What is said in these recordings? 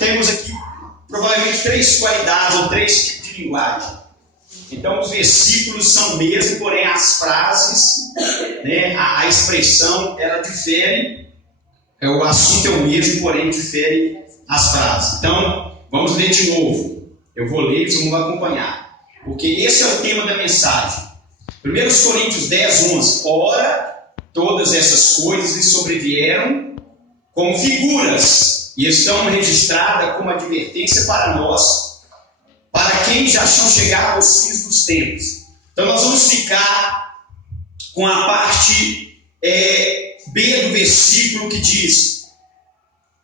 temos aqui provavelmente três qualidades ou três tipos de linguagem. Então, os versículos são o mesmo, porém as frases, né, a expressão, ela difere. O assunto é o mesmo, porém difere as frases. Então, vamos ler de novo. Eu vou ler e vamos acompanhar. Porque esse é o tema da mensagem. 1 Coríntios 10, 11. Ora, todas essas coisas lhe sobrevieram como figuras e estão registradas como advertência para nós, para quem já são chegados aos fins dos tempos. Então nós vamos ficar com a parte B do versículo que diz,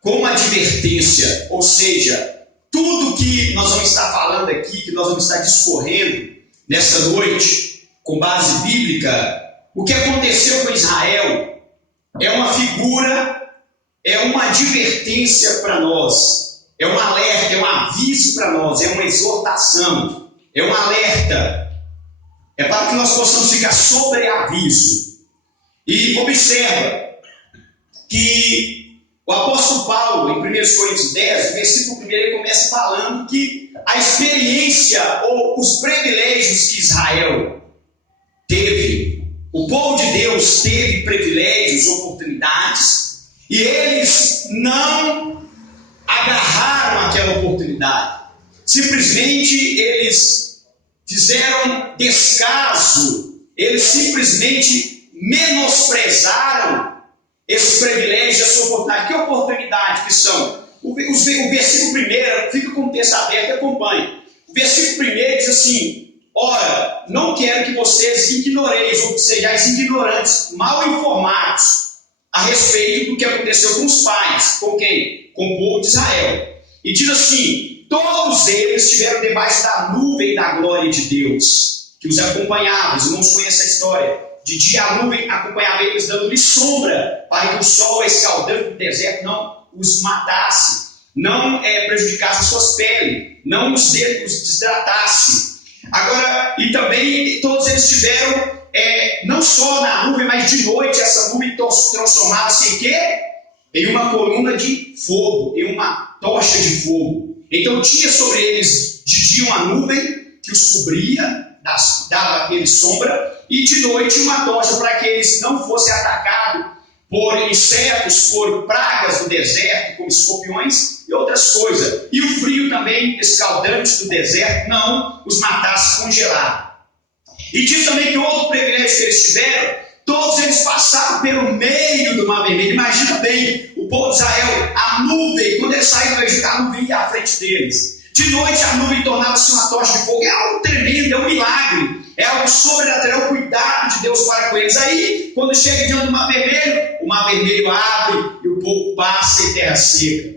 como advertência, ou seja, tudo que nós vamos estar falando aqui, que nós vamos estar discorrendo nessa noite, com base bíblica, o que aconteceu com Israel é uma figura, é uma advertência para nós, é um alerta, é um aviso para nós, é uma exortação, é um alerta, é para que nós possamos ficar sobre aviso. E observa que o apóstolo Paulo, em 1 Coríntios 10, versículo 1, ele começa falando que a experiência ou os privilégios que Israel teve, o povo de Deus teve privilégios, oportunidades, e eles não agarraram aquela oportunidade. Simplesmente eles fizeram descaso, eles simplesmente menosprezaram esses privilégios, essa oportunidade. Que oportunidade que são? O versículo 1, fica com o texto aberto e acompanhe. O versículo 1 diz assim: ora, não quero que vocês ignoreis, ou sejais ignorantes, mal informados a respeito do que aconteceu com os pais. Com quem? Com o povo de Israel. E diz assim: todos eles estiveram debaixo da nuvem da glória de Deus, que os acompanhava. Os irmãos conhecem a história. De dia a nuvem acompanhava eles, dando-lhes sombra, para que o sol escaldante do deserto não os matasse, não prejudicasse as suas peles, não os desidratasse. Agora, e também todos eles tiveram, não só na nuvem, mas de noite, essa nuvem transformava-se em quê? Em uma coluna de fogo, em uma tocha de fogo. Então tinha sobre eles de dia uma nuvem que os cobria, dava a eles sombra, e de noite uma tocha para que eles não fossem atacados por insetos, por pragas do deserto, como escorpiões e outras coisas. E o frio também escaldante do deserto não os matasse congelado. E diz também que outro privilégio que eles tiveram, todos eles passaram pelo meio do Mar Vermelho. Imagina bem, o povo de Israel, a nuvem, quando eles saíram do Egito, a nuvem ia à frente deles. De noite a nuvem tornava-se uma tocha de fogo. É algo tremendo, é um milagre, é algo sobrenatural, o cuidado de Deus para com eles. Aí, quando chega diante do Mar Vermelho, o Mar Vermelho abre e o povo passa em terra seca.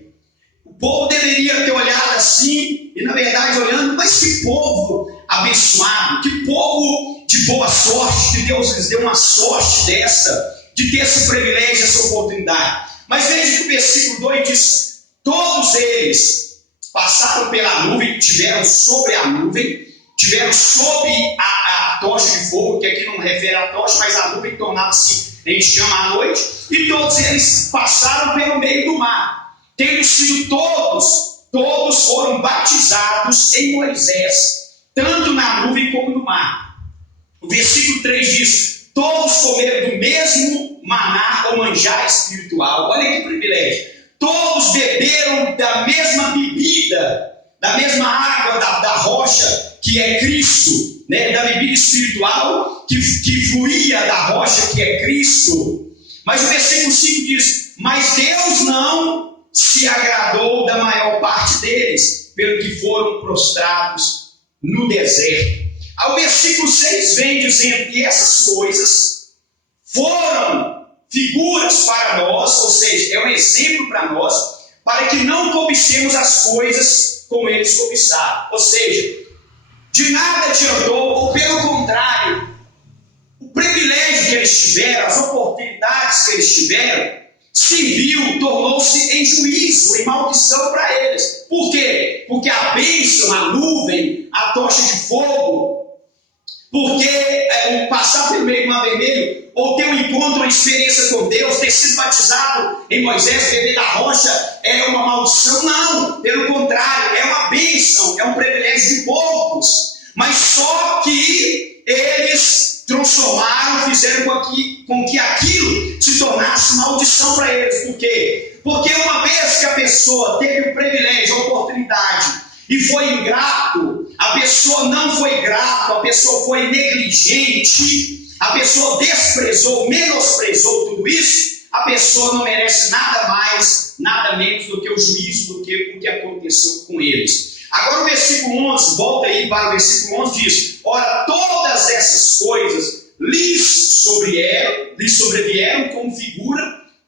O povo deveria ter olhado assim, e na verdade olhando, mas que povo abençoado, que povo de boa sorte, que Deus lhes deu uma sorte dessa, de ter esse privilégio, essa oportunidade. Mas veja que o versículo 2 diz: todos eles passaram pela nuvem, tiveram sobre a nuvem, tiveram sob a tocha de fogo, que aqui não refere à tocha, mas a nuvem tornava-se em chama à noite, e todos eles passaram pelo meio do mar, tendo sido todos foram batizados em Moisés, tanto na nuvem como no mar. O versículo 3 diz: todos comeram do mesmo maná ou manjar espiritual. Olha que privilégio. Todos beberam da mesma bebida, da mesma água da rocha, que é Cristo, né? Da bebida espiritual que fluía da rocha, que é Cristo. Mas o versículo 5 diz: mas Deus não se agradou da maior parte deles, pelo que foram prostrados no deserto. Ao versículo 6 vem dizendo que essas coisas foram figuras para nós, ou seja, é um exemplo para nós, para que não cobicemos as coisas como eles cobiçaram. Ou seja, de nada adiantou, ou pelo contrário, o privilégio que eles tiveram, as oportunidades que eles tiveram, serviu, tornou-se em juízo, em maldição para eles. Por quê? Porque a bênção, a nuvem, a tocha de fogo, Porque passar pelo meio do Mar Vermelho, ou ter um encontro, uma experiência com Deus, ter sido batizado em Moisés, beber da rocha, é uma maldição? Não, pelo contrário, é uma bênção, é um privilégio de poucos. Mas só que eles transformaram, fizeram com que aquilo se tornasse maldição para eles. Por quê? Porque uma vez que a pessoa teve o privilégio, a oportunidade, e foi ingrato, a pessoa não foi grata, a pessoa foi negligente, a pessoa desprezou, menosprezou tudo isso, a pessoa não merece nada mais, nada menos do que o juízo, do que o que aconteceu com eles. Agora o versículo 11, volta aí para o versículo 11, diz: ora, todas essas coisas lhes sobrevieram como figura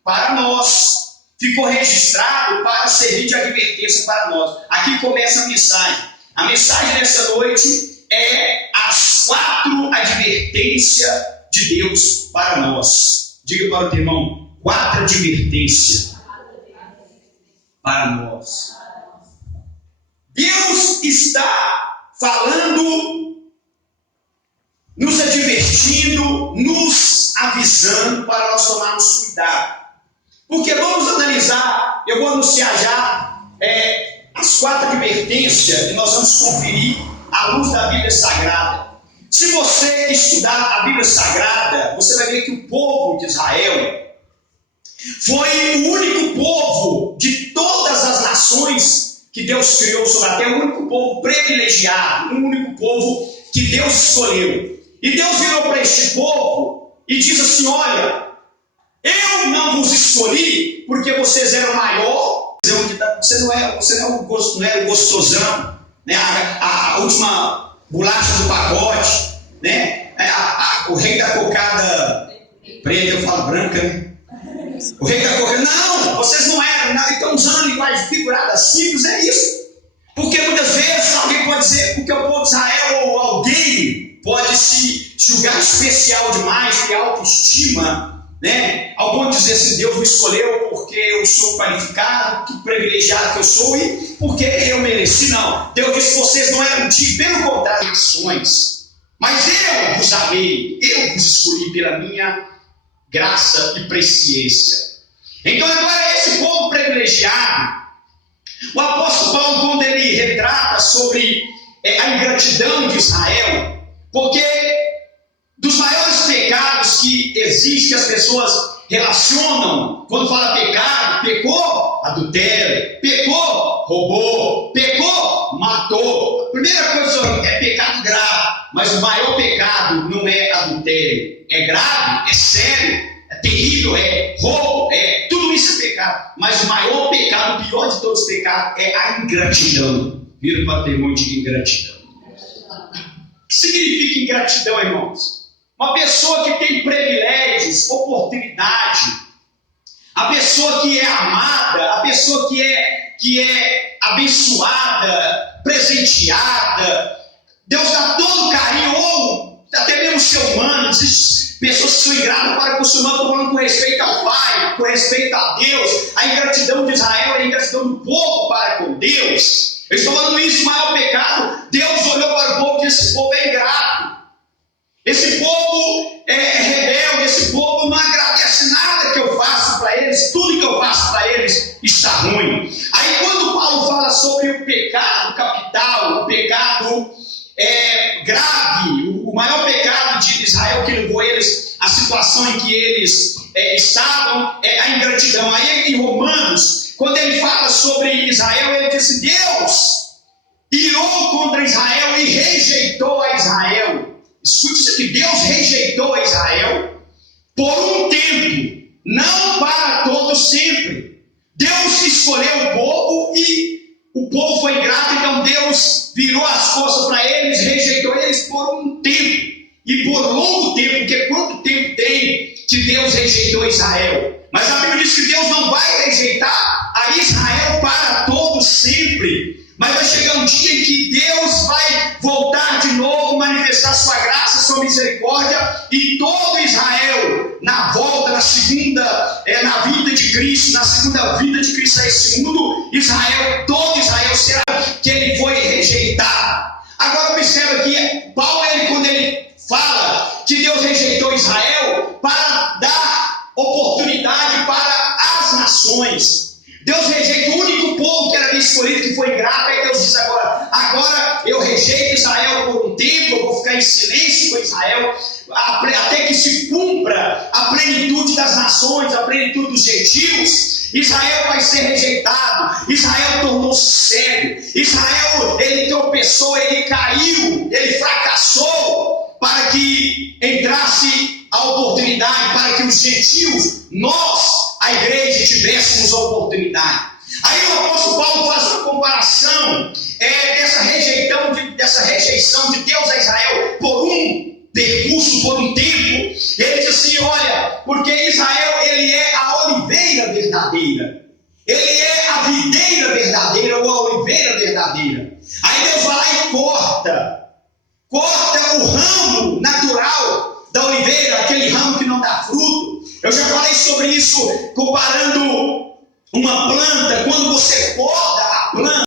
para nós. Ficou registrado para servir de advertência para nós. Aqui começa a mensagem. A mensagem dessa noite é as 4 advertências de Deus para nós. Diga para o teu irmão: 4 advertências para nós. Deus está falando, nos advertindo, nos avisando para nós tomarmos cuidado. Porque vamos analisar, eu vou anunciar já as 4 advertências e nós vamos conferir à luz da Bíblia Sagrada. Se você estudar a Bíblia Sagrada, você vai ver que o povo de Israel foi o único povo de todas as nações que Deus criou sobre a terra, o único povo privilegiado, o único povo que Deus escolheu. E Deus virou para este povo e diz assim: olha, eu não vos escolhi porque vocês eram maior, você não era o gostosão, né? a última bolacha do pacote, né? O rei da cocada preta, eu falo branca, né? O rei da cocada, não, vocês não eram, não, então usando linguagem figurada simples, é isso. Porque muitas vezes alguém pode dizer, porque o povo de Israel ou alguém pode se julgar especial demais, ter autoestima, né? Alguns dizem assim: Deus me escolheu porque eu sou qualificado, que privilegiado que eu sou e porque eu mereci. Não, Deus disse: vocês não eram dignos, pelo contrário, nações, mas eu vos amei, eu vos escolhi pela minha graça e presciência. Então agora esse povo privilegiado, o apóstolo Paulo, quando ele retrata sobre a ingratidão de Israel, porque dos maiores pecados que existem, que as pessoas relacionam, quando fala pecado, pecou, adultério, pecou, roubou, pecou, matou. A primeira coisa é pecado grave, mas o maior pecado não é adultério, é grave, é sério, é terrível, é roubo, tudo isso é pecado. Mas o maior pecado, o pior de todos os pecados, é a ingratidão. Vira o patrimônio de ingratidão. O que significa ingratidão, irmãos? Uma pessoa que tem privilégios, oportunidade, a pessoa que é amada, a pessoa que é abençoada, presenteada, Deus dá todo carinho, ou até mesmo ser humano, existem pessoas que são ingratas para com o ser humano, estou falando com respeito ao Pai, com respeito a Deus. A ingratidão de Israel é a ingratidão do povo para com Deus. Eu estou falando isso, o maior pecado. Deus olhou para o povo e disse: esse povo é ingrato. Esse povo é rebelde, esse povo não agradece nada que eu faço para eles, tudo que eu faço para eles está ruim. Aí quando Paulo fala sobre o pecado capital, o pecado grave, o maior pecado de Israel que levou eles à situação em que eles estavam, é a ingratidão. Aí em Romanos, quando ele fala sobre Israel, ele diz assim: Deus irou contra Israel e rejeitou a Israel. Escute isso aqui: Deus rejeitou a Israel por um tempo, não para todo sempre. Deus escolheu o povo e o povo foi ingrato, então Deus virou as costas para eles, rejeitou eles por um tempo, e por longo tempo, porque quanto tempo tem que Deus rejeitou Israel? Mas a Bíblia diz que Deus não vai rejeitar a Israel para todo sempre. Mas vai chegar um dia em que Deus vai voltar de novo, manifestar sua graça, sua misericórdia, e todo Israel, na volta, na vida de Cristo, na segunda vinda de Cristo a esse mundo, Israel, todo Israel será que ele foi rejeitado. Agora observa que Paulo, quando ele Deus rejeita o único povo que era escolhido, que foi ingrato. Aí Deus diz agora eu rejeito Israel por um tempo, eu vou ficar em silêncio com Israel, até que se cumpra a plenitude das nações, a plenitude dos gentios. Israel vai ser rejeitado. Israel tornou-se cego. Israel, ele tropeçou, ele caiu, ele fracassou, para que entrasse a oportunidade, para que os gentios, nós, a igreja, tivéssemos a oportunidade. Aí o apóstolo Paulo faz uma comparação dessa rejeição de Deus a Israel por um percurso, por um tempo. Ele diz assim: olha, porque Israel, ele é a oliveira verdadeira, ele é a videira verdadeira, ou a oliveira verdadeira. Aí Deus vai lá e corta o ramo natural da oliveira, aquele ramo que não dá fruto. Eu já falei sobre isso, comparando uma planta. Quando você poda a planta,